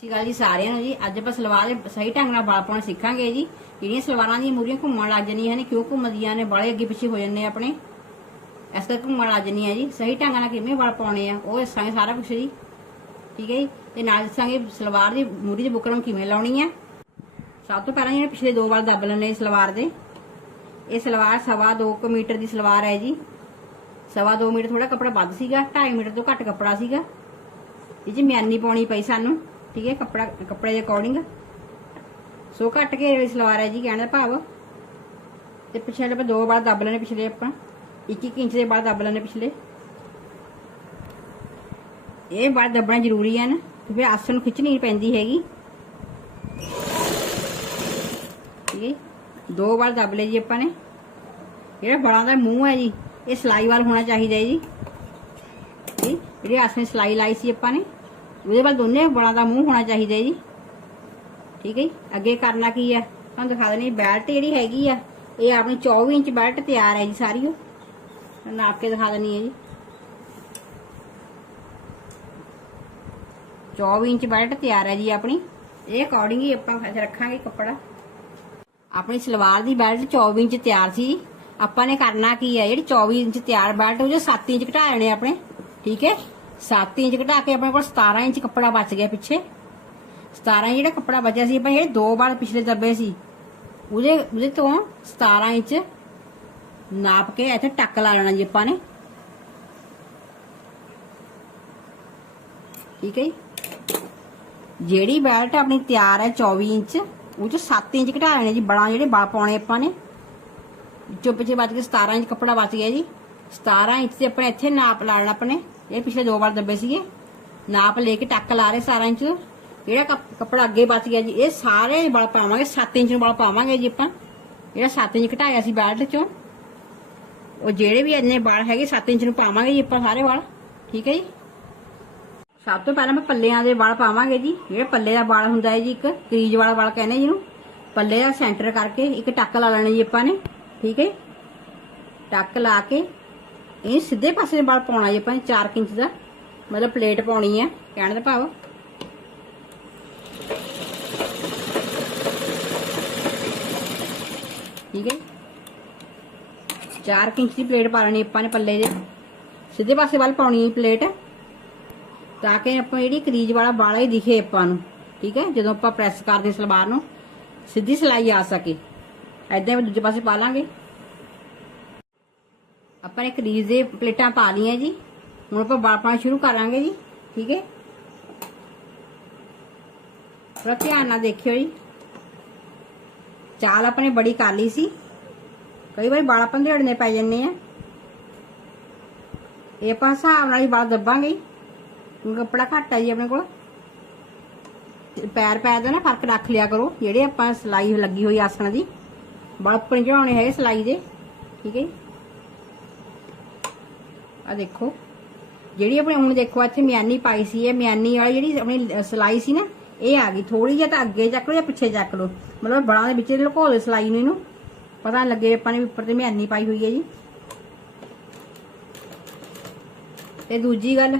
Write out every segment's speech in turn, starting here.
ਸਤਿ ਸ਼੍ਰੀ ਜੀ ਸਾਰਿਆਂ ਨੂੰ ਜੀ। ਅੱਜ ਆਪਾਂ ਸਲਵਾਰ ਦੇ ਸਹੀ ਢੰਗ ਨਾਲ ਵਾਲ ਪਾਉਣਾ ਸਿੱਖਾਂਗੇ ਜੀ। ਜਿਹੜੀਆਂ ਸਲਵਾਰਾਂ ਦੀਆਂ ਮੂਰੀਆਂ ਘੁੰਮਣ ਲੱਗ ਜਾਂਦੀਆਂ ਨੇ, ਕਿਉਂ ਘੁੰਮਦੀਆਂ ਨੇ, ਬਾਲੇ ਅੱਗੇ ਪਿੱਛੇ ਹੋ ਜਾਂਦੇ ਆਪਣੇ। ਇਸ ਕਰਕੇ ਘੁੰਮਣ ਲੱਗ ਜਾਂਦੀਆਂ ਜੀ। ਸਹੀ ਢੰਗ ਨਾਲ ਕਿਵੇਂ ਵਾਲ ਪਾਉਣੇ ਆ, ਉਹ ਦੱਸਾਂਗੇ ਸਾਰਾ ਕੁਝ ਜੀ। ਠੀਕ ਹੈ ਜੀ? ਤੇ ਨਾਲ ਦੱਸਾਂਗੇ ਸਲਵਾਰ ਦੀ ਮੂਰੀ ਦੀ ਬੁਕਰਮ ਕਿਵੇਂ ਲਾਉਣੀ ਆ। ਸਭ ਤੋਂ ਪਹਿਲਾਂ ਜਿਹੜੇ ਪਿਛਲੇ ਦੋ ਵਾਲ ਦੱਬ ਲੈਣੇ ਸਲਵਾਰ ਦੇ। ਇਹ ਸਲਵਾਰ ਸਵਾ 2 ਮੀਟਰ ਦੀ ਸਲਵਾਰ ਹੈ ਜੀ। ਸਵਾ 2 ਮੀਟਰ ਥੋੜਾ ਕੱਪੜਾ ਵੱਧ ਸੀਗਾ 2.5 ਮੀਟਰ ਤੋਂ ਘੱਟ ਕੱਪੜਾ ਸੀਗਾ। ਇਹ ਜੀ ਮਿਆਨੀ ਪਾਉਣੀ ਪਈ ਸਾਨੂੰ। ਠੀਕ ਹੈ, ਕੱਪੜਾ, ਕੱਪੜੇ ਦੇ ਅਕੋਰਡਿੰਗ ਸੋ ਘੱਟ ਕੇ ਵਾਲੀ ਸਲਵਾਰ ਹੈ ਜੀ, ਕਹਿਣ ਦਾ ਭਾਵ। ਤੇ ਪਿਛਲੇ ਆਪਾਂ ਦੋ ਵਾਰ ਦੱਬ ਲੈਣੇ ਪਿਛਲੇ ਆਪਾਂ। 1 ਇੰਚ ਦੇ ਬਾਅਦ ਦੱਬ ਲੈਣੇ ਪਿਛਲੇ। ਇਹ ਬਾਅਦ ਦੱਬਣਾ ਜ਼ਰੂਰੀ ਹੈ ਨਾ, ਕਿਉਂਕਿ ਆਸਨ ਨੂੰ ਖਿੱਚਣੀ ਪੈਂਦੀ ਹੈਗੀ। ਠੀਕ ਹੈ, ਦੋ ਵਾਰ ਦੱਬ ਲਏ ਜੀ ਆਪਾਂ ਨੇ। ਜਿਹੜਾ ਬਲਾਂ ਦਾ ਮੂੰਹ ਹੈ ਜੀ, ਇਹ ਸਲਾਈ ਵਾਲ ਹੋਣਾ ਚਾਹੀਦਾ ਹੈ ਜੀ। ਠੀਕ ਜਿਹੜੀ ਆਸਨ ਸਲਾਈ ਲਾਈ ਸੀ ਆਪਾਂ ਨੇ। ਉਹਦੇ ਵੱਲ ਦੋਨੇ ਬਲਾਂ ਦਾ ਮੂੰਹ ਹੋਣਾ ਚਾਹੀਦਾ ਜੀ। ਠੀਕ ਹੈ ਜੀ? ਅੱਗੇ ਕਰਨਾ ਕੀ ਹੈ ਤੁਹਾਨੂੰ ਦਿਖਾ ਦਿੰਦੀ ਬੈਲਟ ਜਿਹੜੀ ਹੈਗੀ ਆ, ਇਹ ਆਪਣੀ 24 ਇੰਚ ਬੈਲਟ ਤਿਆਰ ਹੈ ਜੀ ਸਾਰੀ ਉਹ। ਨਾਪ ਕੇ ਦਿਖਾ ਦਿੰਦੀ ਹੈ ਜੀ। 24 ਇੰਚ ਬੈਲਟ ਤਿਆਰ ਹੈ ਜੀ ਆਪਣੀ। ਇਹ ਅਕੋਰਡਿੰਗ ਹੀ ਆਪਾਂ ਰੱਖਾਂਗੇ ਕੱਪੜਾ। ਆਪਣੀ ਸਲਵਾਰ ਦੀ ਬੈਲਟ 24 ਇੰਚ ਤਿਆਰ ਸੀ। ਆਪਾਂ ਨੇ ਕਰਨਾ ਕੀ ਹੈ ਜਿਹੜੀ 24 ਇੰਚ ਤਿਆਰ ਬੈਲਟ ਉਹ ਜੋ 7 ਇੰਚ ਘਟਾ ਲੈਣੇ ਆਪਣੇ। ਠੀਕ ਹੈ? 7 ਇੰਚ ਘਟਾ ਕੇ ਆਪਣੇ ਕੋਲ 17 ਇੰਚ ਕੱਪੜਾ ਬਚ ਗਿਆ ਪਿੱਛੇ। 17 ਜਿਹੜਾ ਕੱਪੜਾ ਬਚਿਆ ਸੀ, ਆਪਾਂ ਜਿਹੜੇ ਦੋ ਵਾਰ ਪਿਛਲੇ ਦੱਬੇ ਸੀ। ਉਹਦੇ ਉਹਦੇ ਤੋਂ 17 ਇੰਚ ਨਾਪ ਕੇ ਇੱਥੇ ਟੱਕ ਲਾ ਲੈਣਾ ਜੀ ਆਪਾਂ ਨੇ। ਠੀਕ ਹੈ ਜੀ? ਜਿਹੜੀ ਬੈਲਟ ਆਪਣੀ ਤਿਆਰ ਹੈ 24 ਇੰਚ, ਉਹ ਚ 7 ਇੰਚ ਘਟਾ ਲੈਣੇ ਜੀ ਬੜਾ ਜਿਹੜੇ ਬਲ ਪਾਉਣੇ ਆਪਾਂ ਨੇ। ਚੁੱਪ ਪਿੱਛੇ ਬਚ ਕੇ 17 ਇੰਚ ਕੱਪੜਾ ਬਚ ਗਿਆ ਜੀ। 17 ਇੰਚ ਤੇ ਆਪਣੇ ਇੱਥੇ ਨਾਪ ਲਾ ਲੈਣਾ ਆਪਣੇ। ਇਹ ਪਿਛਲੇ ਦੋ ਵਾਰ ਦੱਬੇ ਸੀਗੇ। ਨਾਪ ਲੈ ਕੇ ਟੱਕ ਲਾ ਰਹੇ 17 ਇੰਚ। ਜਿਹੜਾ ਕੱਪ- ਕੱਪੜਾ ਅੱਗੇ ਬਚ ਗਿਆ ਜੀ, ਇਹ ਸਾਰੇ ਬਲ ਪਾਵਾਂਗੇ 7 ਇੰਚ ਨੂੰ ਬਲ ਪਾਵਾਂਗੇ ਜੀ ਆਪਾਂ। ਜਿਹੜਾ 7 ਇੰਚ ਘਟਾਇਆ ਸੀ ਬੈਲਟ ਚੋਂ। ਉਹ ਜਿਹੜੇ ਵੀ ਇੰਨੇ ਵਾਲ ਹੈਗੇ 7 ਇੰਚ ਨੂੰ ਪਾਵਾਂਗੇ ਜੀ ਆਪਾਂ ਸਾਰੇ ਵਾਲ। ਠੀਕ ਹੈ ਜੀ? ਸਭ ਤੋਂ ਪਹਿਲਾਂ ਮੈਂ ਪੱਲਿਆਂ ਦੇ ਵਾਲ ਪਾਵਾਂਗੇ ਜੀ। ਜਿਹੜੇ ਪੱਲੇ ਦਾ ਵਾਲ ਹੁੰਦਾ ਹੈ ਜੀ, ਇੱਕ ਕਰੀਜ ਵਾਲਾ ਵਾਲ ਕਹਿੰਦੇ ਜਿਹਨੂੰ। ਪੱਲੇ ਦਾ ਸੈਂਟਰ ਕਰਕੇ ਇੱਕ ਟੱਕ ਲਾ ਲੈਣਾ ਜੀ ਆਪਾਂ ਨੇ। ਠੀਕ ਹੈ ਟੱਕ ਲਾ ਕੇ ਇਹ ਸਿੱਧੇ ਪਾਸੇ ਦੇ ਵਾਲ ਪਾਉਣਾ ਜੀ ਆਪਾਂ ਨੇ 4 ਇੰਚ ਦਾ। ਮਤਲਬ ਪਲੇਟ ਪਾਉਣੀ ਹੈ ਕਹਿਣ ਦਾ ਭਾਵ। ਠੀਕ ਹੈ 4 ਇੰਚ ਦੀ ਪਲੇਟ ਪਾ ਲੈਣੀ ਆਪਾਂ ਨੇ ਪੱਲੇ ਦੇ। ਸਿੱਧੇ ਪਾਸੇ ਵੱਲ ਪਾਉਣੀ ਹੈ ਪਲੇਟ, ਤਾਂ ਕਿ ਆਪਾਂ ਜਿਹੜੀ ਕਰੀਜ ਵਾਲਾ ਵਾਲਾ ਹੀ ਦਿਖੇ ਆਪਾਂ ਨੂੰ। ਠੀਕ ਹੈ, ਜਦੋਂ ਆਪਾਂ ਪ੍ਰੈਸ ਕਰਦੇ ਸਲਵਾਰ ਨੂੰ, ਸਿੱਧੀ ਸਲਾਈ ਆ ਸਕੇ। ਐਦਾਂ ਹੀ ਦੂਜੇ ਪਾਸੇ ਪਾ ਲਾਂਗੇ। ਆਪਾਂ ਨੇ ਕਰੀਜ ਦੇ ਪਲੇਟਾਂ ਪਾ ਲਈਆਂ ਜੀ। ਹੁਣ ਆਪਾਂ ਵਾਲ ਪਾਉਣਾ ਸ਼ੁਰੂ ਕਰਾਂਗੇ ਜੀ, ਠੀਕ ਹੈ? ਥੋੜਾ ਧਿਆਨ ਨਾਲ ਦੇਖਿਓ ਜੀ। ਚਾਲ ਆਪਾਂ ਨੇ ਬੜੀ ਕਰ ਲਈ ਸੀ। ਕਈ ਵਾਰੀ ਵਾਲ ਆਪਾਂ ਢੇੜਨੇ ਪੈ ਜਾਂਦੇ ਆ। ਇਹ ਆਪਾਂ ਹਿਸਾਬ ਨਾਲ ਹੀ ਵਾਲ ਦੱਬਾਂਗੇ ਜੀ। ਕੱਪੜਾ ਘੱਟ ਹੈ ਜੀ ਆਪਣੇ ਕੋਲ। ਪੈਰ ਪੈਰ ਦਾ ਨਾ ਫ਼ਰਕ ਰੱਖ ਲਿਆ ਕਰੋ। ਜਿਹੜੇ ਆਪਾਂ ਸਲਾਈ ਲੱਗੀ ਹੋਈ ਆਸਣ ਦੀ। ਵਾਲ ਉੱਪਰ ਚੜਾਉਣੇ ਹੈਗੇ ਸਲਾਈ ਦੇ। ਠੀਕ ਹੈ ਆ ਦੇਖੋ। ਜਿਹੜੀ ਆਪਣੇ ਹੁਣ ਦੇਖੋ ਇੱਥੇ ਮਿਆਨੀ ਪਾਈ ਸੀ, ਇਹ ਮਿਆਨੀ ਵਾਲੀ ਜਿਹੜੀ ਆਪਣੀ ਸਲਾਈ ਸੀ ਨਾ, ਇਹ ਆ ਗਈ। ਥੋੜੀ ਜਿਹੀ ਤਾਂ ਅੱਗੇ ਚੱਕ ਲਓ ਜਾਂ ਪਿੱਛੇ ਚੱਕ ਲਓ। ਮਤਲਬ ਬਲਾਂ ਦੇ ਵਿੱਚ ਲੁਕੋ ਦਿਓ ਸਲਾਈ ਨੂੰ ਇਹਨੂੰ। ਪਤਾ ਨੀ ਲੱਗੇ ਆਪਾਂ ਨੇ ਉੱਪਰ ਤੇ ਮਿਆਨੀ ਪਾਈ ਹੋਈ ਹੈ ਜੀ। ਤੇ ਦੂਜੀ ਗੱਲ,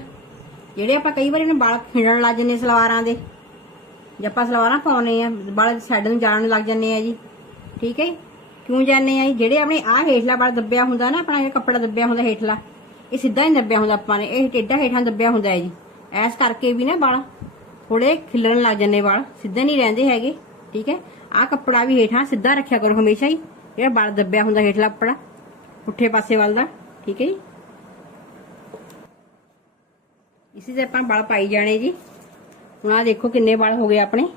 ਜਿਹੜੇ ਆਪਾਂ ਕਈ ਵਾਰੀ ਨੇ ਵਾਲ ਖਿੰਡਣ ਲੱਗ ਜੰਨੇ ਸਲਵਾਰਾਂ ਦੇ। ਜੇ ਆਪਾਂ ਸਲਵਾਰਾਂ ਪਾਉਨੇ ਆ ਵਾਲ ਸਾਈਡ ਨੂੰ ਜਾਣ ਲੱਗ ਜੰਨੇ ਆ ਜੀ। ਠੀਕ ਹੈ ਕਿਉਂ ਜਾਂਦੇ ਆ ਜੀ? ਜਿਹੜੇ ਆਪਣੇ ਆਹ ਹੇਠਲਾ ਵਾਲ ਦੱਬਿਆ ਹੁੰਦਾ ਨਾ, ਆਪਣਾ ਇਹ ਕੱਪੜਾ ਦੱਬਿਆ ਹੁੰਦਾ ਹੇਠਲਾ। ਇਹ ਸਿੱਧਾ ਹੀ ਦੱਬਿਆ ਹੁੰਦਾ ਆਪਾਂ ਨੇ, ਇਹ ਟੇਢਾ ਹੇਠਾਂ ਦੱਬਿਆ ਹੁੰਦਾ ਹੈ ਜੀ। ਐਸ ਕਰਕੇ ਵੀ ਨਾ ਵਾਲ ਥੋੜੇ ਖਿਲਰਨ ਲੱਗ ਜਾਂਦੇ ਵਾਲ, ਸਿੱਧੇ ਨਹੀਂ ਰਹਿੰਦੇ ਹੈਗੇ, ਠੀਕ ਹੈ? ਆਹ ਕੱਪੜਾ ਵੀ ਹੇਠਾਂ ਸਿੱਧਾ ਰੱਖਿਆ ਕਰੋ ਹਮੇਸ਼ਾ ਹੀ, ਜਿਹੜਾ ਵਾਲ ਦੱਬਿਆ ਹੁੰਦਾ ਹੇਠਲਾ ਕੱਪੜਾ, ਪੁੱਠੇ ਪਾਸੇ ਵੱਲ ਦਾ, ਠੀਕ ਹੈ ਜੀ? ਇਸੇ ਤੇ ਆਪਾਂ ਵਲ ਪਾਈ ਜਾਣੇ ਜੀ। ਹੁਣ ਆ ਦੇਖੋ ਕਿੰਨੇ ਵਲ ਹੋ ਗਏ ਆਪਣੇ।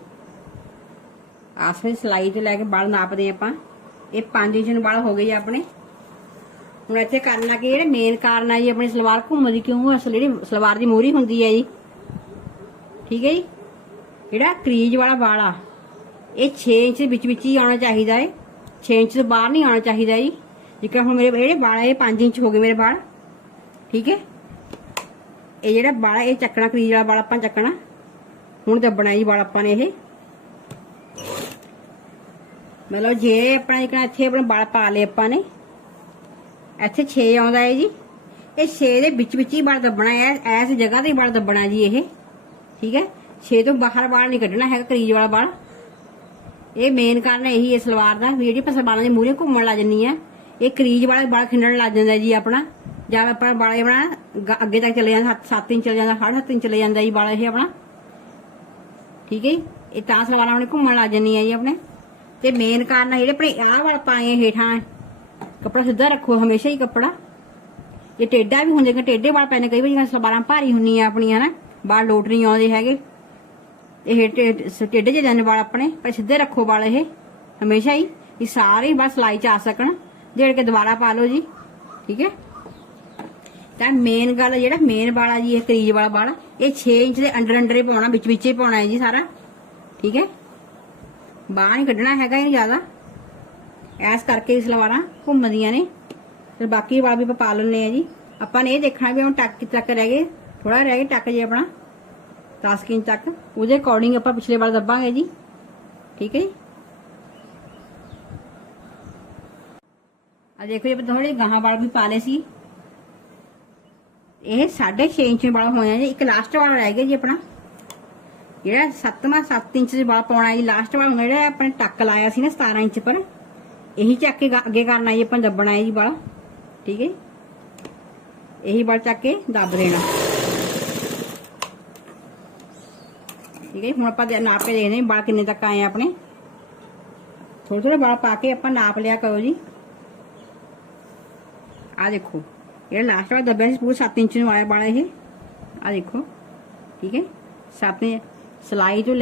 ਆਸਰੇ ਸਲਾਈ ਤੋਂ ਲੈ ਕੇ ਵਲ ਨਾਪਦੇ ਆਪਾਂ। ਇਹ 5 ਇੰਚ ਨੂੰ ਹੋ ਗਏ ਜੀ ਆਪਣੇ। ਹੁਣ ਇੱਥੇ ਕਰਨਾ ਕਿ ਜਿਹੜਾ ਮੇਨ ਕਾਰਨ ਆ ਜੀ, ਆਪਣੀ ਸਲਵਾਰ ਘੁੰਮਦੀ ਕਿਉਂ ਅਸਲ ਜਿਹੜੀ ਸਲਵਾਰ ਦੀ ਮੋਹਰੀ ਹੁੰਦੀ ਹੈ ਜੀ। ਠੀਕ ਹੈ ਜੀ? ਜਿਹੜਾ ਕਰੀਜ ਵਾਲਾ ਵਾਲ ਆ, ਇਹ 6 ਇੰਚ ਦੇ ਵਿੱਚ ਵਿੱਚ ਹੀ ਆਉਣਾ ਚਾਹੀਦਾ ਹੈ 6 ਇੰਚ ਤੋਂ ਬਾਹਰ ਨਹੀਂ ਆਉਣਾ ਚਾਹੀਦਾ ਜੀ। ਜਿਵੇਂ ਹੁਣ ਮੇਰੇ ਜਿਹੜੇ ਵਾਲ ਇਹ 5 ਇੰਚ ਹੋ ਗਏ ਮੇਰੇ ਵਾਲ। ਠੀਕ ਹੈ ਇਹ ਜਿਹੜਾ ਵਾਲਾ ਇਹ ਚੱਕਣਾ, ਕਰੀਜ ਵਾਲਾ ਵਾਲ ਆਪਾਂ ਚੱਕਣਾ। ਹੁਣ ਦੱਬਣਾ ਜੀ ਵਾਲ ਆਪਾਂ ਨੇ ਇਹ। ਮਤਲਬ ਜੇ ਆਪਣਾ ਇੱਕ ਇੱਥੇ ਆਪਣੇ ਵਾਲ ਪਾ ਲਏ ਆਪਾਂ ਨੇ ਇੱਥੇ 6 ਆਉਂਦਾ ਹੈ ਜੀ। ਇਹ 6 ਦੇ ਵਿੱਚ ਵਿੱਚ ਹੀ ਵਾਲ ਦੱਬਣਾ ਹੈ ਐਸ ਜਗ੍ਹਾ ਤੇ ਵਾਲ ਦੱਬਣਾ ਜੀ ਇਹ। ਠੀਕ ਹੈ 6 ਤੋਂ ਬਾਹਰ ਬਾਲ ਨਹੀਂ ਕੱਢਣਾ ਹੈਗਾ, ਕਰੀਜ ਵਾਲਾ ਬਾਲ। ਇਹ ਮੇਨ ਕਾਰਨ ਇਹੀ ਹੈ ਸਲਵਾਰ ਦਾ, ਵੀ ਜਿਹੜੀ ਆਪਾਂ ਸਲਵਾਰਾਂ ਦੇ ਮੂਹਰੇ ਘੁੰਮਣ ਲੱਗ ਜੰਨੀ ਆ ਇਹ ਕਰੀਜ ਵਾਲਾ ਬਾਲ ਖਿੰਡਣ ਲੱਗ ਜਾਂਦਾ ਜੀ ਆਪਣਾ। ਜਾਂ ਆਪਣਾ ਇਹ ਬਣਾ ਅੱਗੇ ਤੱਕ ਚਲੇ ਜਾਂਦਾ 7 ਇੰਚ ਚਲੇ ਜਾਂਦਾ 7.5 ਇੰਚ ਚਲੇ ਜਾਂਦਾ ਜੀ ਬਾਲ ਇਹ ਆਪਣਾ। ਠੀਕ ਹੈ ਜੀ? ਇਹ ਤਾਂ ਸਲਵਾਰਾਂ ਆਪਣੇ ਘੁੰਮਣ ਲੱਗ ਜੰਨੀ ਆ ਜੀ ਆਪਣੇ। ਤੇ ਮੇਨ ਕਾਰਨ ਆ ਜਿਹੜੇ ਆਪਣੇ ਆਹ ਵਾਲ ਪਾਏ ਹੇਠਾਂ ਕੱਪੜਾ ਸਿੱਧਾ ਰੱਖੋ, ਹਮੇਸ਼ਾ ਹੀ ਕੱਪੜਾ। ਇਹ ਟੇਡਾ ਵੀ ਹੁੰਦੇ ਕਿ ਟੇਡੇ ਵਾਲ ਪੈਣੇ ਕਈ ਵਾਰੀ ਸਲਵਾਰਾਂ ਭਾਰੀ ਹੁੰਦੀਆਂ ਆਪਣੀਆਂ ਨਾ, ਵਾਲ ਲੋਟ ਨਹੀਂ ਆਉਂਦੇ ਹੈਗੇ। ਇਹ ਟੇ- ਟੇਢੇ ਜਿਹੇ ਜਾਂਦੇ ਵਾਲ ਆਪਣੇ, ਪਰ ਸਿੱਧੇ ਰੱਖੋ ਵਾਲ ਇਹ, ਹਮੇਸ਼ਾ ਹੀ। ਇਹ ਸਾਰੇ ਹੀ ਬਸ ਸਲਾਈ ਚ ਆ ਸਕਣ। ਜਿਹੜੇ ਕਿ ਦੁਬਾਰਾ ਪਾ ਲਓ ਜੀ, ਠੀਕ ਹੈ? ਤਾਂ ਮੇਨ ਗੱਲ ਜਿਹੜਾ ਮੇਨ ਵਾਲਾ ਜੀ, ਇਹ ਕਰੀਜ ਵਾਲਾ ਵਾਲ, ਇਹ 6 ਇੰਚ ਦੇ ਅੰਡਰ ਅੰਡਰ ਹੀ ਪਾਉਣਾ, ਵਿੱਚ ਵਿੱਚ ਹੀ ਪਾਉਣਾ ਹੈ ਜੀ ਸਾਰਾ। ਠੀਕ ਹੈ? ਬਾਹਰ ਨਹੀਂ ਕੱਢਣਾ ਹੈਗਾ ਇਹ ਜ਼ਿਆਦਾ। ਐਸ ਕਰਕੇ ਸਲਵਾਰਾਂ ਘੁੰਮਦੀਆਂ ਨੇ। ਫਿਰ ਬਾਕੀ ਵਾਲ ਵੀ ਆਪਾਂ ਪਾ ਲੈਣੇ ਆ ਜੀ। ਆਪਾਂ ਨੇ ਇਹ ਦੇਖਣਾ ਵੀ ਹੁਣ ਟੱਕ ਕਿੱਥੇ ਤੱਕ ਰਹਿ ਗਏ। ਥੋੜਾ ਰਹਿ ਗਿਆ ਟੱਕ ਜੇ ਆਪਣਾ। 10 ਇੰਚ ਤੱਕ। ਉਹਦੇ ਅਕੋਰਡਿੰਗ ਆਪਾਂ ਪਿਛਲੇ ਵਾਲ ਦੱਬਾਂਗੇ ਜੀ। ਠੀਕ ਹੈ ਜੀ? ਆ ਦੇਖੋ ਇਹ ਥੋੜੇ ਗਾਹਾਂ ਵਾਲ ਵੀ ਪਾ ਲਏ ਸੀ। ਇਹ 6.5 ਇੰਚ ਵਾਲਾ ਹੋਇਆ ਜੀ। ਇੱਕ ਲਾਸਟ ਵਾਲ ਰਹਿ ਗਿਆ ਜੀ ਆਪਣਾ। ਜਿਹੜਾ 7ਵਾਂ 7 ਇੰਚ ਦੇ ਵਾਲ ਪਾਉਣਾ ਜੀ ਲਾਸਟ ਵਾਲਾ ਜਿਹੜਾ ਆਪਣੇ ਟੱਕ ਲਾਇਆ ਸੀ ਨਾ 17 ਇੰਚ ਪਰ। ਇਹੀ ਚੱਕ ਕੇ ਗਾ- ਅੱਗੇ ਕਰਨਾ ਜੀ ਆਪਾਂ ਦੱਬਣਾ ਹੈ ਜੀ ਵਾਲ ਠੀਕ ਹੈ ਜੀ? ਇਹੀ ਵਾਲ ਚੱਕ ਕੇ ਦੱਬ ਦੇਣਾ ਠੀਕ ਹੈ ਜੀ? ਹੁਣ ਆਪਾਂ ਦੇ- ਨਾਪ ਕੇ ਦੇਖਦੇ ਹਾਂ ਵਾਲ ਕਿੰਨੇ ਤੱਕ ਆਏ ਆ ਆਪਣੇ ਥੋੜੇ ਥੋੜੇ ਵਾਲ ਪਾ ਕੇ ਆਪਾਂ ਨਾਪ ਲਿਆ ਕਰੋ ਜੀ ਆ ਦੇਖੋ ਇਹ ਲਾਸਟ ਵਾਲਾ ਦੱਬਿਆ ਸੀ ਪੂਰਾ 7 ਇੰਚ ਨੂੰ ਆਇਆ ਵਾਲਾ ਇਹ ਆ ਦੇਖੋ ਠੀਕ ਹੈ 7 ਸਲਾਈ ਤੋਂ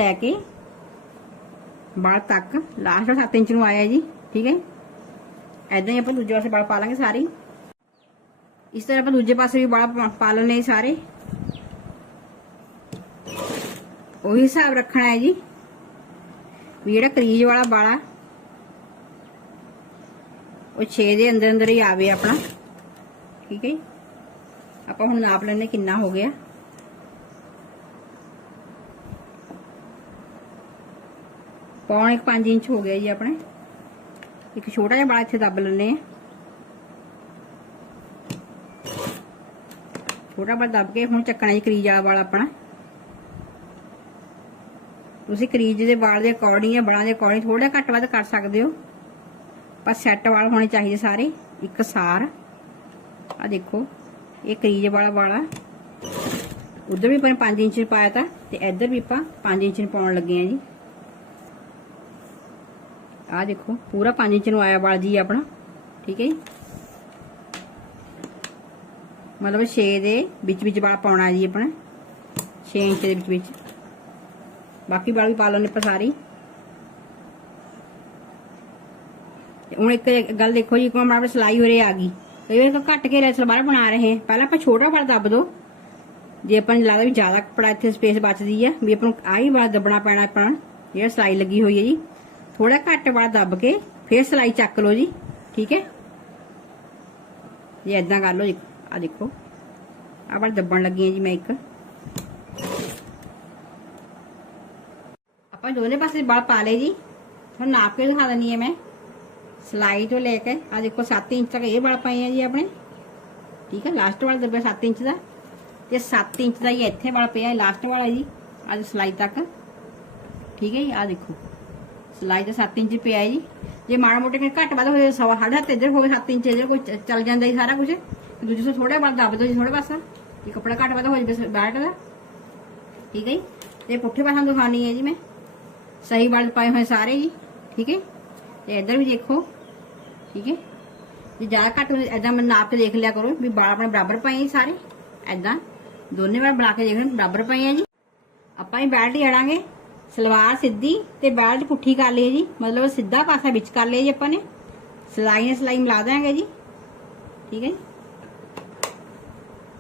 ਲੈ ਕੇ ਬਾਲ ਤੱਕ ਲਾਸਟ 7 ਇੰਚ ਨੂੰ ਆਇਆ ਜੀ ਠੀਕ ਹੈ ਐਦਾਂ ਹੀ ਆਪਾਂ ਦੂਜੇ ਪਾਸੇ ਵਾਲ ਪਾ ਲਾਂਗੇ ਸਾਰੇ ਹੀ। ਇਸ ਤਰ੍ਹਾਂ ਆਪਾਂ ਦੂਜੇ ਪਾਸੇ ਵੀ ਵਾਲ ਪਾ- ਪਾ ਲੈਣੇ ਨੇ ਸਾਰੇ ਉਹੀ ਹਿਸਾਬ ਰੱਖਣਾ ਹੈ ਜੀ ਵੀ ਜਿਹੜਾ ਕਰੀਜ ਵਾਲਾ ਵਾਲਾ ਉਹ 6 ਦੇ ਅੰਦਰ ਅੰਦਰ ਹੀ ਆਵੇ ਆਪਣਾ ਠੀਕ ਹੈ ਜੀ? ਆਪਾਂ ਹੁਣ ਨਾਪ ਲੈਣੇ ਕਿੰਨਾ ਹੋ ਗਿਆ ਪੌਣੇ 5 ਇੰਚ ਹੋ ਗਿਆ ਜੀ ਆਪਣੇ ਇੱਕ ਛੋਟਾ ਜਿਹਾ ਵਾਲਾ ਇੱਥੇ ਦੱਬ ਲੈਣੇ ਆ ਛੋਟਾ ਵਾਲਾ ਦੱਬ ਕੇ ਹੁਣ ਚੱਕਣਾ ਜੀ ਕਰੀਜ ਵਾਲਾ ਵਾਲ ਆਪਣਾ। ਤੁਸੀਂ ਕਰੀਜ ਦੇ ਵਾਲ ਦੇ ਅਕੋਰਡਿੰਗ ਜਾਂ ਬਲਾਂ ਦੇ ਅਕੋਰਡਿੰਗ ਥੋੜਾ ਘੱਟ ਵੱਧ ਕਰ ਸਕਦੇ ਹੋ। ਪਰ ਸੈੱਟ ਵਾਲ ਹੋਣੇ ਚਾਹੀਦੇ ਸਾਰੇ, ਇੱਕ ਸਾਰ। ਆ ਦੇਖੋ, ਇਹ ਕਰੀਜ ਵਾਲਾ ਵਾਲਾ ਉਧਰ ਵੀ ਆਪਾਂ 5 ਇੰਚ ਪਾਇਆ ਤਾਂ, ਤੇ ਇੱਧਰ ਵੀ ਆਪਾਂ 5 ਇੰਚ ਪਾਉਣ ਲੱਗੇ ਆ ਜੀ। ਆ ਦੇਖੋ, ਪੂਰਾ 5 ਇੰਚ ਨੂੰ ਆਇਆ ਵਾਲ ਜੀ ਆਪਣਾ, ਠੀਕ ਹੈ ਜੀ? ਮਤਲਬ 6 ਦੇ ਵਿੱਚ ਵਿੱਚ ਵਾਲ ਪਾਉਣਾ ਜੀ ਆਪਣਾ 6 ਇੰਚ ਦੇ ਵਿੱਚ ਵਿੱਚ। ਬਾਕੀ ਵਾਲ ਵੀ ਪਾ ਲੈਣੇ ਆਪਾਂ ਸਾਰੇ। ਹੁਣ ਇੱਕ ਗੱਲ ਦੇਖੋ ਜੀ ਕੋਮ ਆਪਣੀ ਸਿਲਾਈ ਹੋ ਆ ਗਈ। ਕਈ ਵਾਰ ਘੱਟ ਕੇ ਲੈ ਸਲਵਾਰ ਬਣਾ ਰਹੇ ਪਹਿਲਾਂ ਆਪਾਂ ਛੋਟਾ ਵਾਲ ਦੱਬ ਦੋ। ਜੇ ਆਪਾਂ ਨੂੰ ਲੱਗਦਾ ਵੀ ਜ਼ਿਆਦਾ ਕੱਪੜਾ ਇੱਥੇ ਸਪੇਸ ਬਚਦੀ ਹੈ ਵੀ ਆਪਾਂ ਨੂੰ ਆਹੀ ਵਾਲਾ ਦੱਬਣਾ ਪੈਣਾ ਆਪਣਾ ਜਿਹੜਾ ਸਿਲਾਈ ਲੱਗੀ ਹੋਈ ਹੈ ਜੀ। ਥੋੜਾ ਘੱਟ ਵਾਲਾ ਦੱਬ ਕੇ ਫਿਰ ਸਿਲਾਈ ਚੱਕ ਲਓ ਜੀ ਠੀਕ ਹੈ ਜੇ ਇਦਾਂ ਕਰ ਲਓ ਜੀ ਆ ਦੇਖੋ ਆਹ ਵਾਲ ਦੱਬਣ ਲੱਗੀ ਹਾਂ ਜੀ ਮੈਂ ਇੱਕ ਆਪਾਂ ਦੋਨੇ ਪਾਸੇ ਵਾਲ ਪਾ ਲਏ ਜੀ ਤੁਹਾਨੂੰ ਨਾਪ ਕੇ ਦਿਖਾ ਦਿੰਨੀ ਹੈ ਮੈਂ ਸਿਲਾਈ ਤੋਂ ਲੈ ਕੇ ਆ ਦੇਖੋ 7 ਇੰਚ ਤੱਕ ਇਹ ਵਾਲ ਪਏ ਆ ਜੀ ਆਪਣੇ ਠੀਕ ਹੈ ਲਾਸਟ ਵਾਲਾ ਦੱਬਿਆ 7 ਇੰਚ ਦਾ ਤੇ 7 ਇੰਚ ਦਾ ਹੀ ਇੱਥੇ ਵਾਲ ਪਿਆ ਲਾਸਟ ਵਾਲਾ ਜੀ ਅੱਜ ਸਿਲਾਈ ਤੱਕ ਠੀਕ ਹੈ ਜੀ ਆ ਦੇਖੋ ਸਿਲਾਈ ਤੇ 7 ਇੰਚ ਪਿਆ ਹੈ ਜੀ। ਜੇ ਮਾੜਾ ਮੋਟੇ ਕੋਈ ਘੱਟ ਵੱਧ ਹੋਵੇ, ਸਵਾ ਸਾਢੇ ਹੱਥ ਇੱਧਰ ਹੋਵੇ 7 ਇੰਚ ਇੱਧਰ, ਕੋਈ ਚ- ਚੱਲ ਜਾਂਦਾ ਜੀ ਸਾਰਾ ਕੁਝ ਦੂਜੇ ਤੋਂ ਥੋੜਾ ਵਾਲ ਦੱਬ ਦਿਓ ਜੀ ਥੋੜਾ ਪਾਸਾ। ਇਹ ਕੱਪੜਾ ਘੱਟ ਵੱਧ ਹੋ ਜਾਵੇ ਬੈਲਟ ਦਾ ਠੀਕ ਹੈ ਜੀ? ਤੇ ਪੁੱਠੇ ਪਾਸਾਂ ਨੂੰ ਦਿਖਾਣੀ ਹੈ ਜੀ ਮੈਂ। ਸਹੀ ਵਾਲ ਪਾਏ ਹੋਏ ਸਾਰੇ ਜੀ। ਠੀਕ ਹੈ? ਤੇ ਇੱਧਰ ਵੀ ਦੇਖੋ। ਠੀਕ ਹੈ? ਜੇ ਜ਼ਿਆਦਾ ਘੱਟ ਐਦਾਂ ਮੈਂ ਨਾਪ ਕੇ ਦੇਖ ਲਿਆ ਕਰੋ ਵੀ ਵਾਲ ਆਪਣੇ ਬਰਾਬਰ ਪਏ ਜੀ ਸਾਰੇ। ਐਦਾਂ ਦੋਨੇ ਵਾਰ ਬਣਾ ਕੇ ਦੇਖਣ ਬਰਾਬਰ ਪਏ ਆ ਜੀ। ਆਪਾਂ ਇਹ ਬੈਲਟ ਜੜਾਂਗੇ ਸਲਵਾਰ ਸਿੱਧੀ ਤੇ ਬੈਲਟ ਪੁੱਠੀ ਕਰ ਲਈ ਜੀ। ਮਤਲਬ ਸਿੱਧਾ ਪਾਸਾ ਵਿੱਚ ਕਰ ਲਿਆ ਜੀ ਆਪਾਂ ਨੇ। ਸਲਾਈ ਨਾਲ ਸਲਾਈ ਮਿਲਾ ਦਾਂਗੇ ਜੀ। ਠੀਕ ਹੈ ਜੀ।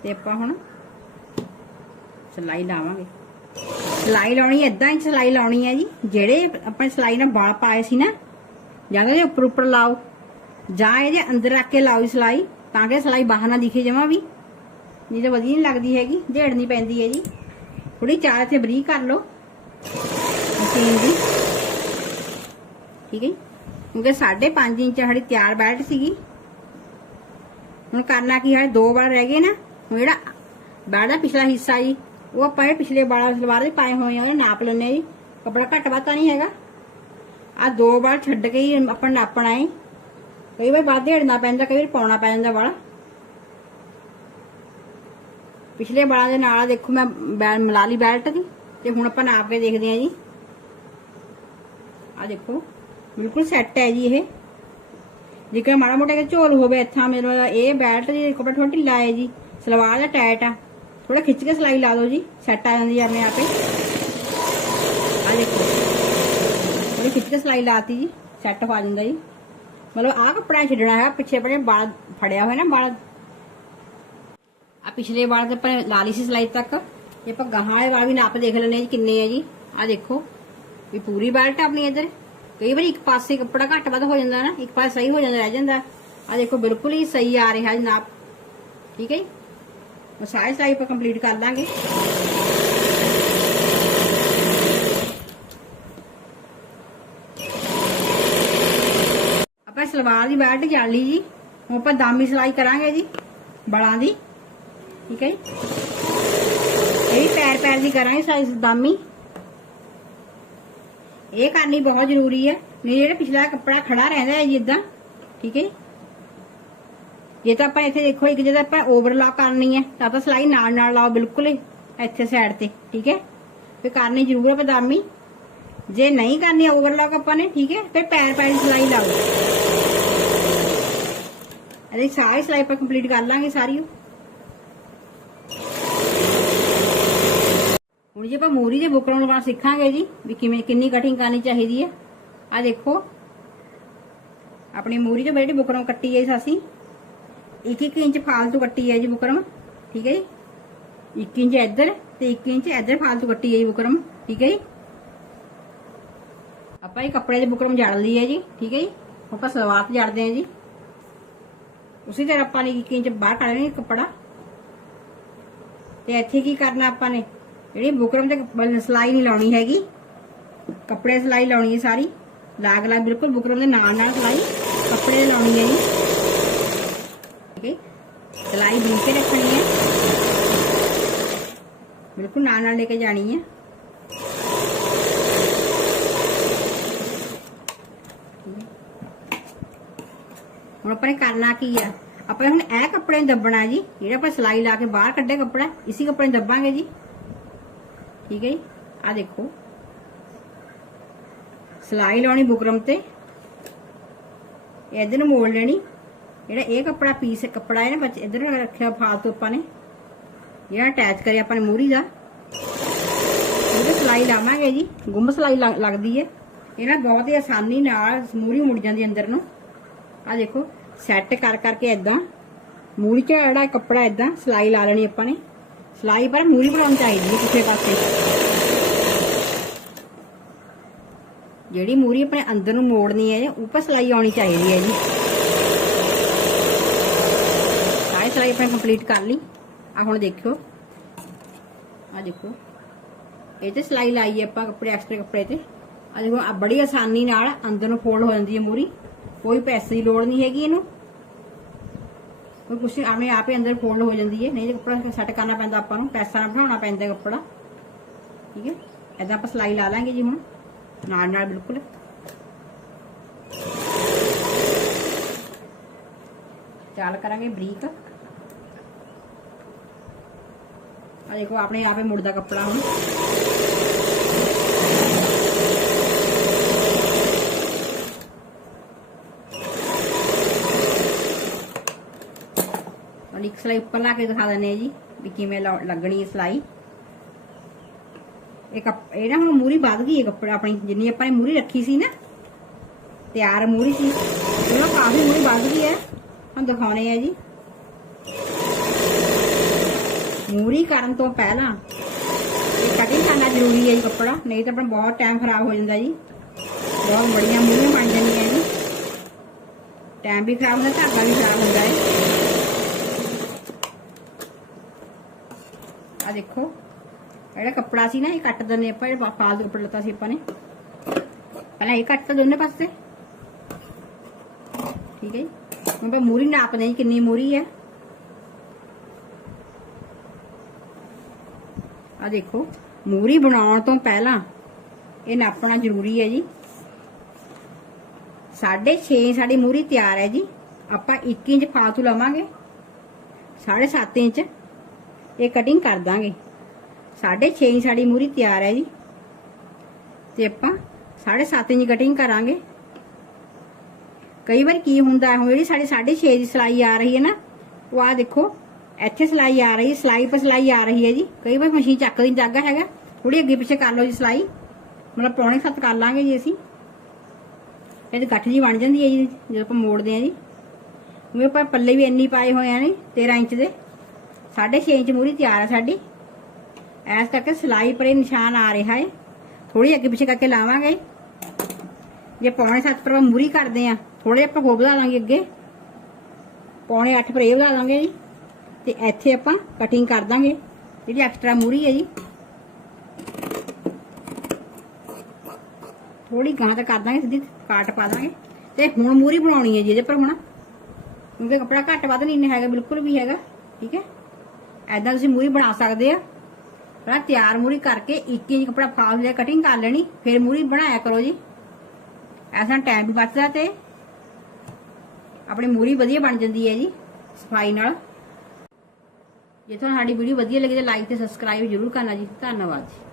ਤੇ ਆਪਾਂ ਹੁਣ ਸਲਾਈ ਲਾਵਾਂਗੇ। ਸਲਾਈ ਲਾਉਣੀ, ਏਦਾਂ ਹੀ ਸਲਾਈ ਲਾਉਣੀ ਹੈ ਜੀ। ਜਿਹੜੇ ਆਪਾਂ ਸਲਾਈ ਨਾਲ ਵਾਲ ਪਾਏ ਸੀ ਨਾ, ਜਾਂ ਤਾਂ ਇਹਦੇ ਉੱਪਰ ਉੱਪਰ ਲਾਓ, ਜਾਂ ਇਹਦੇ ਅੰਦਰ ਰੱਖ ਕੇ ਲਾਓ ਸਲਾਈ, ਤਾਂ ਕਿ ਸਲਾਈ ਬਾਹਰ ਨਾ ਦਿਖੇ ਜਮਾ ਵੀ। ਨਹੀਂ ਤਾਂ ਵਧੀਆ ਨਹੀਂ ਲੱਗਦੀ ਹੈਗੀ ਢੇੜਨੀ ਪੈਂਦੀ ਹੈ ਜੀ। ਥੋੜੀ ਚਾਰ ਤੇ ਬਰੀਕ ਕਰ ਲਓ। ਮਸ਼ੀਨ ਦੀ ਠੀਕ ਹੈ ਜੀ? ਕਿਉਂਕਿ 5.5 ਇੰਚ ਸਾਡੀ ਤਿਆਰ ਬੈਲਟ ਸੀਗੀ। ਹੁਣ ਕਰਨਾ ਕੀ ਹੈ? ਦੋ ਵਾਰ ਰਹਿ ਗਏ ਨਾ। ਹੁਣ ਜਿਹੜਾ ਬੈਲਟ ਦਾ ਪਿਛਲਾ ਹਿੱਸਾ ਜੀ, ਉਹ ਆਪਾਂ ਇਹ ਪਿਛਲੇ ਵਾਲਾ ਸਲਵਾਰ ਦੇ ਪਾਏ ਹੋਏ ਆ ਨਾਪ ਲੈਣੇ ਆ ਜੀ। ਕੱਪੜਾ ਘੱਟ ਵੱਧ ਤਾਂ ਨਹੀਂ ਹੈਗਾ। ਆ ਦੋ ਵਾਰ ਛੱਡ ਕੇ ਹੀ ਆਪਾਂ ਨਾਪਣਾ ਹੈ। ਕਈ ਵਾਰ ਵੱਧ ਢੇੜਨਾ ਪੈਂਦਾ ਕਈ ਵਾਰ ਪਾਉਣਾ ਪੈ ਜਾਂਦਾ ਵਾਲਾ। ਪਿਛਲੇ ਵਾਲਾਂ ਦੇ ਨਾਲ ਦੇਖੋ ਮੈਂ ਬੈਲ ਮਿਲਾ ਲਈ ਬੈਲਟ ਦੀ, ਤੇ ਹੁਣ ਆਪਾਂ ਨਾਪ ਕੇ ਦੇਖਦੇ ਹਾਂ ਜੀ। ਆ ਦੇਖੋ, ਬਿਲਕੁਲ ਸੈੱਟ ਹੈ ਜੀ ਇਹ। ਜੇਕਰ ਮਾੜਾ ਮੋਟਾ ਕਿ ਝੋਲ ਹੋਵੇ ਇੱਥਾਂ, ਮੇਰਾ ਇਹ ਬੈਲਟ ਦੀ ਕੱਪੜਾ ਥੋੜਾ ਢਿੱਲਾ ਹੈ ਜੀ। ਸਲਵਾਰ ਦਾ ਟਾਈਟ ਆ। ਥੋੜਾ ਖਿੱਚ ਕੇ ਸਲਾਈ ਲਾ ਦਿਓ ਜੀ ਸੈੱਟ ਆ ਜਾਂਦੀ ਹੈ ਆਪਣੇ ਆਪੇ। ਆ ਦੇਖੋ ਥੋੜੀ ਖਿੱਚ ਕੇ ਸਲਾਈ ਲਾਤੀ ਜੀ ਸੈੱਟ ਹੋ ਜਾਂਦਾ ਜੀ। ਮਤਲਬ ਆਹ ਕੱਪੜਾ ਛੱਡਣਾ ਹੈ, ਪਿੱਛੇ ਆਪਣੇ ਬਾਲ ਫੜਿਆ ਹੋਇਆ ਨਾ ਬਾਲ ਆ ਪਿਛਲੇ ਵਾਲ ਤੇ ਆਪਾਂ ਲਾ ਲਈ ਸੀ ਸਲਾਈ ਤੱਕ। ਇਹ ਆਪਾਂ ਗਾਹਾਂ ਵਾਲੇ ਵਾਲ ਵੀ ਨਾਪ ਦੇਖ ਲੈਣੇ ਜੀ, ਕਿੰਨੇ ਆ ਜੀ। ਆ ਦੇਖੋ ਵੀ ਪੂਰੀ ਬੈਲਟ ਆਪਣੀ ਇੱਧਰ। ਕਈ ਵਾਰੀ ਇੱਕ ਪਾਸੇ ਕੱਪੜਾ ਘੱਟ ਵੱਧ ਹੋ ਜਾਂਦਾ ਨਾ, ਇੱਕ ਪਾਸੇ ਸਹੀ ਹੋ ਜਾਂਦਾ, ਰਹਿ ਜਾਂਦਾ। ਆ ਦੇਖੋ, ਬਿਲਕੁਲ ਹੀ ਸਹੀ ਆ ਰਿਹਾ ਜੀ ਨਾਪ ਠੀਕ ਹੈ ਜੀ? ਉਹ ਸਾਰੀ ਸਲਾਈ ਆਪਾਂ ਕੰਪਲੀਟ ਕਰ ਦਾਂਗੇ ਆਪਾਂ ਸਲਵਾਰ ਦੀ ਬੈਲਟ ਚੱਲ ਲਈ ਜੀ। ਹੁਣ ਆਪਾਂ ਦਾਮੀ ਸਲਾਈ ਕਰਾਂਗੇ ਜੀ, ਬਲਾਂ ਦੀ। ਠੀਕ ਹੈ ਜੀ? ਇਹ ਵੀ ਪੈਰ ਪੈਰ ਦੀ ਕਰਾਂਗੇ ਸਾਈਜ਼ ਦਾਮੀ। ਇਹ ਕਰਨੀ ਬਹੁਤ ਜ਼ਰੂਰੀ ਹੈ। ਨਹੀਂ, ਜਿਹੜਾ ਪਿਛਲਾ ਕੱਪੜਾ ਖੜਾ ਰਹਿੰਦਾ ਹੈ ਜਿੱਦਾਂ ਠੀਕ ਹੈ ਜੇ? ਤਾਂ ਆਪਾਂ ਇੱਥੇ ਦੇਖੋ, ਇੱਕ ਜਗ੍ਹਾ ਆਪਾਂ ਓਵਰਲੌਕ ਕਰਨੀ ਹੈ, ਤਾਂ ਆਪਾਂ ਸਲਾਈ ਨਾਲ ਨਾਲ ਲਾਓ, ਬਿਲਕੁਲ ਇੱਥੇ ਸਾਈਡ ਤੇ, ਠੀਕ ਹੈ? ਫੇ ਕਰਨੀ ਜ਼ਰੂਰ ਹੈ ਬਦਾਮੀ। ਜੇ ਨਹੀਂ ਕਰਨੀ ਓਵਰਲੌਕ ਆਪਾਂ ਨੇ, ਠੀਕ ਹੈ? ਫਿਰ ਪੈਰ ਪੈਰ ਦੀ ਸਲਾਈ ਲਾਓ। ਅਰੇ ਸਾਰੀ ਸਲਾਈ ਆਪਾਂ ਕੰਪਲੀਟ ਕਰ ਲਾਂਗੇ ਸਾਰੀ ਓ। ਹੁਣ ਜੇ ਆਪਾਂ ਮੂਰੀ ਦੇ ਬੁਕਰਮ ਲਗਾਉਣਾ ਸਿੱਖਾਂਗੇ ਜੀ, ਵੀ ਕਿਵੇਂ, ਕਿੰਨੀ ਕਟਿੰਗ ਕਰਨੀ ਚਾਹੀਦੀ ਹੈ। ਆ ਦੇਖੋ। ਆਪਣੀ ਮੂਰੀ ਤੋਂ ਬੇਟੀ ਬੁਕਰਮ ਕੱਟੀ ਹੈ ਅਸੀਂ 1-1 ਇੰਚ ਫਾਲਤੂ ਕੱਟੀ ਹੈ ਜੀ ਬੁਕਰਮ, ਠੀਕ ਹੈ ਜੀ। 1 ਇੰਚ ਇੱਧਰ ਤੇ 1 ਇੰਚ ਇੱਧਰ ਫਾਲਤੂ ਕੱਟੀ ਹੈ ਜੀ ਬੁਕਰਮ, ਠੀਕ ਹੈ ਜੀ। ਆਪਾਂ ਇਹ ਕੱਪੜੇ ਦੇ ਬੁਕਰਮ ਜੜ ਲਈ ਹੈ ਜੀ, ਠੀਕ ਹੈ ਜੀ। ਆਪਾਂ ਸਲਵਾਰ ਤੇ ਜੜਦੇ ਹਾਂ ਜੀ। ਉਸੇ ਤਰ੍ਹਾਂ ਆਪਾਂ ਨੇ 1 ਇੰਚ ਬਾਹਰ ਕੱਢ ਲੈਣਾ ਕੱਪੜਾ। ਤੇ ਇੱਥੇ ਕੀ ਕਰਨਾ ਆਪਾਂ ਨੇ? ਜਿਹੜੀ ਬੁਕਰਮ ਤੇ ਬ- ਸਲਾਈ ਨਹੀਂ ਲਾਉਣੀ ਹੈਗੀ। ਕੱਪੜੇ ਦੀ ਸਲਾਈ ਲਾਉਣੀ ਹੈ ਸਾਰੀ। ਲਾਗ ਲਾਗ ਬਿਲਕੁਲ ਬੁਕਰਮ ਦੇ ਨਾਲ ਨਾਲ ਸਲਾਈ ਕੱਪੜੇ ਲਾਉਣੀ ਹੈ ਜੀ। ਠੀਕ ਹੈ। ਸਲਾਈ ਬੁਣ ਕੇ ਰੱਖਣੀ ਹੈ। ਬਿਲਕੁਲ ਨਾਲ ਨਾਲ ਲੈ ਕੇ ਜਾਣੀ ਹੈ। ਹੁਣ ਆਪਾਂ ਨੇ ਕਰਨਾ ਕੀ ਆ। ਆਪਾਂ ਹੁਣ ਇਹ ਕੱਪੜੇ ਦੱਬਣਾ ਜੀ। ਜਿਹੜਾ ਆਪਾਂ ਸਲਾਈ ਲਾ ਕੇ ਬਾਹਰ ਕੱਢੇ ਕੱਪੜਾ, ਇਸੇ ਕੱਪੜੇ ਨੂੰ ਦੱਬਾਂਗੇ ਜੀ। ਠੀਕ ਹੈ ਜੀ ਆ ਦੇਖੋ ਸਲਾਈ ਲਾਉਣੀ ਬੁਕਰਮ ਤੇ ਇਧਰ ਨੂੰ ਮੋੜ ਲੈਣੀ ਜਿਹੜਾ ਇਹ ਕੱਪੜਾ ਪੀਸ ਕੱਪੜਾ ਹੈ ਨਾ ਬੱਚ ਇਧਰ ਰੱਖਿਆ ਫਾਲਤੂ ਆਪਾਂ ਨੇ ਜਿਹੜਾ ਅਟੈਚ ਕਰਿਆ ਆਪਾਂ ਨੇ ਮੂਰੀ ਦਾ ਉਹਦੇ ਸਲਾਈ ਲਾਵਾਂਗੇ ਜੀ ਗੁੰਮ ਸਲਾਈ ਲੱਗ- ਲੱਗਦੀ ਹੈ ਇਹ ਨਾ ਬਹੁਤ ਹੀ ਆਸਾਨੀ ਨਾਲ ਮੂਰੀ ਮੁੜ ਜਾਂਦੀ ਅੰਦਰ ਨੂੰ ਆ ਦੇਖੋ ਸੈੱਟ ਕਰ ਕਰਕੇ ਇਦਾਂ ਮੂਰੀ 'ਚ ਜਿਹੜਾ ਕੱਪੜਾ ਇਦਾਂ ਸਲਾਈ ਲਾ ਲੈਣੀ ਆਪਾਂ ਨੇ ਸਲਾਈ ਪਰ ਮੂਰੀ ਬਣਾਉਣੀ ਚਾਹੀਦੀ ਹੈ ਕਿਸੇ ਪਾਸੇ। ਜਿਹੜੀ ਮੂਰੀ ਆਪਣੇ ਅੰਦਰ ਨੂੰ ਮੋੜਨੀ ਹੈ ਉੱਪਰ ਸਲਾਈ ਆਉਣੀ ਚਾਹੀਦੀ ਹੈ ਜੀ। ਸਾਰੀ ਸਲਾਈ ਆਪਾਂ ਕੰਪਲੀਟ ਕਰ ਲਈ। ਆ ਹੁਣ ਦੇਖਿਓ। ਆ ਦੇਖੋ। ਇਹ ਤੇ ਸਲਾਈ ਲਾਈ ਹੈ ਆਪਾਂ ਕੱਪੜੇ ਐਕਸਟਰਾ ਕੱਪੜੇ ਤੇ। ਆ ਦੇਖੋ ਆ ਬੜੀ ਆਸਾਨੀ ਨਾਲ ਅੰਦਰ ਨੂੰ ਫੋਲਡ ਹੋ ਜਾਂਦੀ ਹੈ ਮੂਰੀ। ਕੋਈ ਪੈਸੇ ਦੀ ਲੋੜ ਨਹੀਂ ਹੈਗੀ ਇਹਨੂੰ। ਕੋਈ ਕੁਛ ਨੀ, ਆਪਣੇ ਆਪ ਹੀ ਅੰਦਰ ਫੋਲਡ ਹੋ ਜਾਂਦੀ ਹੈ। ਨਹੀਂ ਤੇ ਕੱਪੜਾ ਸੈੱਟ ਕਰਨਾ ਪੈਂਦਾ ਆਪਾਂ ਨੂੰ ਪੈਸਾ ਨਾਲ ਬਣਾਉਣਾ ਪੈਂਦਾ ਕੱਪੜਾ। ਠੀਕ ਹੈ? ਐਦਾਂ ਆਪਾਂ ਸਲਾਈ ਲਾ ਲਾਂਗੇ ਜੀ ਹੁਣ। ਨਾਲ ਨਾਲ ਬਿਲਕੁਲ। ਚਾਲ ਕਰਾਂਗੇ ਬਰੀਕ। ਆ ਦੇਖੋ ਆਪਣੇ ਆਪੇ ਮੁੜਦਾ ਕੱਪੜਾ ਹੁਣ। ਸਲਾਈ ਉੱਪਰ ਲਾ ਕੇ ਦਿਖਾ ਦਿੰਦੇ ਆ ਜੀ ਵੀ ਕਿਵੇਂ ਲੱਗਣੀ ਹੈ ਸਲਾਈ। ਇਹ ਕੱਪ ਇਹ ਨਾ ਹੁਣ ਮੂਰੀ ਵੱਧ ਗਈ ਹੈ ਕੱਪੜਾ ਆਪਣੀ, ਜਿੰਨੀ ਆਪਾਂ ਨੇ ਮੂਰੀ ਰੱਖੀ ਸੀ ਨਾ, ਤਿਆਰ ਮੂਰੀ ਸੀ ਉਹ ਕਾਫੀ ਮੂਰੀ ਵੱਧ ਗਈ ਹੈ। ਹੁਣ ਦਿਖਾਉਣੇ ਆ ਜੀ। ਮੂਰੀ ਕਰਨ ਤੋਂ ਪਹਿਲਾਂ ਇਹ ਕਟਿੰਗ ਕਰਨਾ ਜ਼ਰੂਰੀ ਹੈ ਜੀ ਕੱਪੜਾ, ਨਹੀਂ ਤਾਂ ਆਪਣਾ ਬਹੁਤ ਟਾਈਮ ਖਰਾਬ ਹੋ ਜਾਂਦਾ ਜੀ। ਬਹੁਤ ਬੜੀਆਂ ਮੂਰੀਆਂ ਬਣ ਜਾਂਦੀਆਂ ਜੀ। ਟਾਈਮ ਵੀ ਖਰਾਬ ਹੁੰਦਾ, ਧਾਗਾ ਵੀ ਖਰਾਬ ਹੁੰਦਾ ਹੈ। ਆ ਦੇਖੋ ਜਿਹੜਾ ਕੱਪੜਾ ਸੀ ਨਾ, ਇਹ ਕੱਟ ਦਿੰਦੇ ਆਪਾਂ ਜਿਹੜਾ ਫਾਲਤੂ ਕੱਪੜਾ ਲੱਤਾ ਸੀ ਆਪਾਂ ਨੇ। ਪਹਿਲਾਂ ਇਹ ਕੱਟ ਤਾ ਦੋਨੇ ਪਾਸੇ। ਠੀਕ ਹੈ ਜੀ। ਹੁਣ ਆਪਾਂ ਮੂਰੀ ਨਾਪਦੇ ਹਾਂ ਕਿੰਨੀ ਮੂਰੀ ਹੈ। ਆ ਦੇਖੋ, ਮੂਰੀ ਬਣਾਉਣ ਤੋਂ ਪਹਿਲਾਂ ਇਹ ਨਾਪਣਾ ਜ਼ਰੂਰੀ ਹੈ ਜੀ। 6.5 ਸਾਡੀ ਮੂਰੀ ਤਿਆਰ ਹੈ ਜੀ। ਆਪਾਂ 1 ਇੰਚ ਫਾਲਤੂ ਲਵਾਂਗੇ। 7.5 ਇੰਚ। ਇਹ ਕਟਿੰਗ ਕਰ ਦਾਂਗੇ। 6.5 ਇੰਚ ਸਾਡੀ ਮੂਰੀ ਤਿਆਰ ਹੈ ਜੀ। ਤੇ ਆਪਾਂ 7.5 ਇੰਚ ਕਟਿੰਗ ਕਰਾਂਗੇ। ਕਈ ਵਾਰ ਕੀ ਹੁੰਦਾ ਹੁਣ ਜਿਹੜੀ ਸਾਡੀ 6.5 ਦੀ ਸਿਲਾਈ ਆ ਰਹੀ ਹੈ ਨਾ, ਉਹ ਆ ਦੇਖੋ, ਇੱਥੇ ਸਿਲਾਈ ਆ ਰਹੀ ਹੈ, ਸਿਲਾਈ ਪਰ ਸਿਲਾਈ ਆ ਰਹੀ ਹੈ ਜੀ। ਕਈ ਵਾਰ ਮਸ਼ੀਨ ਚੱਕਦੀ ਨਹੀਂ ਜਾਗਾ ਹੈਗਾ ਥੋੜੀ ਅੱਗੇ ਪਿੱਛੇ ਕਰ ਲਓ ਜੀ ਸਿਲਾਈ। ਮਤਲਬ ਪੌਣੇ ਸੱਤ ਕਰ ਲਾਂਗੇ ਜੀ ਅਸੀਂ। ਇਹਦੀ ਗੱਠ ਜੀ ਬਣ ਜਾਂਦੀ ਹੈ ਜੀ, ਜਦੋਂ ਆਪਾਂ ਮੋੜਦੇ ਆ ਜੀ। ਮੇਰੇ ਆਪਾਂ ਪੱਲੇ ਵੀ ਇੰਨੀ ਪਾਏ ਹੋਏ ਆ ਨੇ 13 ਇੰਚ ਦੇ। 6.5 ਇੰਚ ਮੂਰੀ ਤਿਆਰ ਹੈ ਸਾਡੀ ਐਸ ਕਰਕੇ ਸਿਲਾਈ ਪਰ ਇਹ ਨਿਸ਼ਾਨ ਆ ਰਿਹਾ ਹੈ ਥੋੜੀ ਅੱਗੇ ਪਿੱਛੇ ਕਰਕੇ ਲਾਵਾਂਗੇ ਜੇ ਪੌਣੇ 7 ਪਰ ਮੂਰੀ ਕਰਦੇ ਆ ਥੋੜੇ ਆਪਾਂ ਹੋਰ ਵਧਾ ਲਾਂਗੇ ਅੱਗੇ ਪੌਣੇ 8 ਪਰ ਇਹ ਵਧਾ ਲਾਂਗੇ ਜੀ ਤੇ ਇੱਥੇ ਆਪਾਂ ਕਟਿੰਗ ਕਰ ਦਾਂਗੇ ਜਿਹੜੀ ਐਕਸਟਰਾ ਮੂਰੀ ਹੈ ਜੀ ਥੋੜੀ ਗਾਂ ਤਾਂ ਕਰ ਦਾਂਗੇ ਸਿੱਧੀ ਕਾਟ ਪਾ ਦਾਂਗੇ ਤੇ ਹੁਣ ਮੂਰੀ ਬਣਾਉਣੀ ਹੈ ਜੀ ਇਹਦੇ ਪਰ ਹੁਣ ਕਿਉਂਕਿ ਕਪੜਾ ਘੱਟ ਵੱਧ ਨਹੀਂ ਹੈਗਾ ਬਿਲਕੁਲ ਵੀ ਹੈਗਾ ਠੀਕ ਹੈ ਐਦਾਂ ਤੁਸੀਂ ਮੂਰੀ ਬਣਾ ਸਕਦੇ ਆ। ਪਹਿਲਾਂ ਤਿਆਰ ਮੂਰੀ ਕਰਕੇ ਇੱਕ ਇੰਚ ਕੱਪੜਾ ਫਾਸ ਲਿਆ ਕਟਿੰਗ ਕਰ ਲੈਣੀ, ਫਿਰ ਮੂਰੀ ਬਣਾਇਆ ਕਰੋ ਜੀ। ਐਸਾ ਟਾਈਮ ਵੀ ਬਚਦਾ ਤੇ ਆਪਣੀ ਮੂਰੀ ਵਧੀਆ ਬਣ ਜਾਂਦੀ ਹੈ ਜੀ, ਸਫ਼ਾਈ ਨਾਲ। ਜੇ ਤੁਹਾਨੂੰ ਸਾਡੀ ਵੀਡੀਓ ਵਧੀਆ ਲੱਗੇ ਤਾਂ ਲਾਈਕ ਤੇ ਸਬਸਕ੍ਰਾਈਬ ਜ਼ਰੂਰ ਕਰਨਾ ਜੀ। ਧੰਨਵਾਦ ਜੀ।